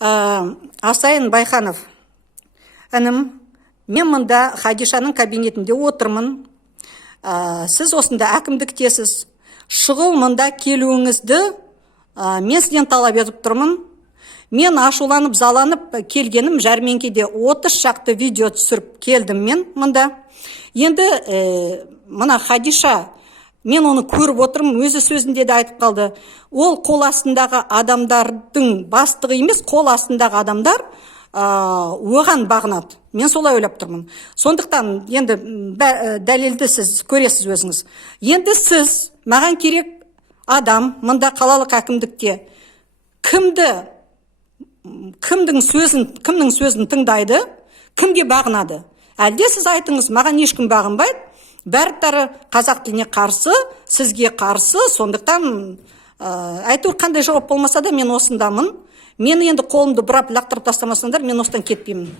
Асайын Байханов, інім, мен мұнда Хадишаның кабинетінде отырмын. Сіз осында әкімдіктесіз. Шұғыл мұнда келуіңізді мен сізден талап етіп тұрмын. Мен ашуланып, заланып келгенім жәрмеңкеде 30 шақты видео түсіріп келдім мен мұнда. Енді мына Хадиша, мен оны көріп отырмын, өзі сөзінде де айтып қалды. Ол қол астындағы адамдардың бастығы емес, қол астындағы адамдар оған бағынады. Мен солай ойлап тұрмын. Сондықтан енді дәлелді сіз көресіз өзіңіз. Енді сіз, маған керек адам мұнда қалалық әкімдікте кімнің сөзін тыңдайды, кімге бағынады? Әлде сіз айтыңыз, маған ешкім бағынбайды, бәрі қазақ тіліне қарсы, сізге қарсы, сондықтан әйтеуір қандай жауап болмаса да мен осындамын. Мені енді қолымды бұрап лақтырып тастамасаңдар, мен осыдан кетпеймін.